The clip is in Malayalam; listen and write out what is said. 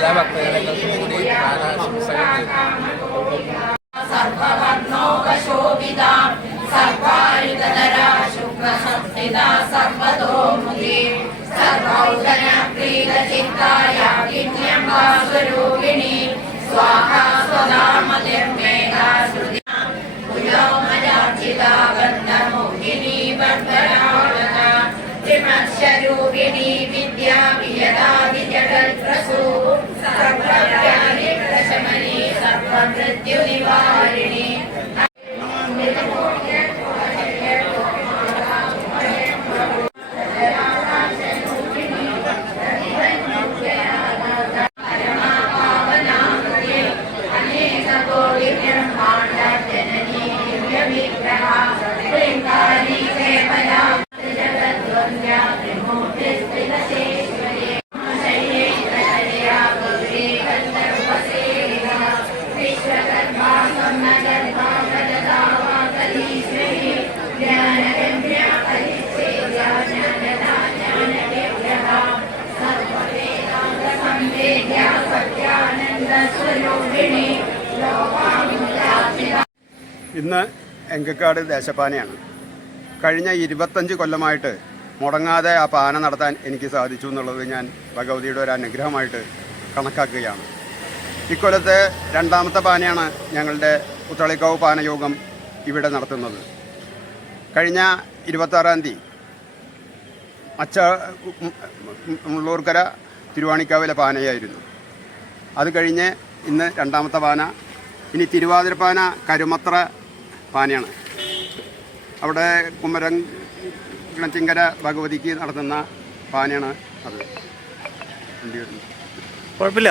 ಎಲ್ಲ ಭಕ್ತಗಳೆಲ್ಲ ಕೂಡಿ ಸರ್ವೋದನಪ್ರೀತಚಿತ್ತಾಯಾಗಿಣ್ಯಂಬಾಸ್ವರೂಪಿಣಿ ಸ್ವಾಹಾ ಸ್ವಧಾಮನಿರ್ಮೇಧಾ ಶ್ರುತಿ ಕುಲೋಮಜಾಚಿತಾ ಗಂಧಮೋಹಿನಿ ಬರ್ಧರಾವಣ ತ್ರಿಮತ್ಸ್ಯರೂಪಿಣಿ ವಿದ್ಯಾ ವಿಯದಾದಿ ಜಗತ್ಪ್ರಸೂಪ Everybody. ഇന്ന് എങ്കക്കാട് ദേശപാനയാണ് കഴിഞ്ഞ ഇരുപത്തഞ്ച് കൊല്ലമായിട്ട് മുടങ്ങാതെ ആ പാന നടത്താൻ എനിക്ക് സാധിച്ചു എന്നുള്ളത് ഞാൻ ഭഗവതിയുടെ ഒരു അനുഗ്രഹമായിട്ട് കണക്കാക്കുകയാണ് ഇക്കൊല്ലത്തെ രണ്ടാമത്തെ പാനയാണ് ഞങ്ങളുടെ ഉത്തളിക്കാവ് പാനയോഗം ഇവിടെ നടത്തുന്നത് കഴിഞ്ഞ ഇരുപത്താറാം തീയതി അച്ച മുള്ളൂർക്കര തിരുവാണിക്കാവിലെ പാനയായിരുന്നു അത് കഴിഞ്ഞ് ഇന്ന് രണ്ടാമത്തെ പാന. ഇനി തിരുവാതിര പാന കരുമത്ര പാനയാണ്. അവിടെ കുമരം കിണച്ചിങ്കര ഭഗവതിക്ക് നടത്തുന്ന പാനയാണ് അത്. കുഴപ്പമില്ല.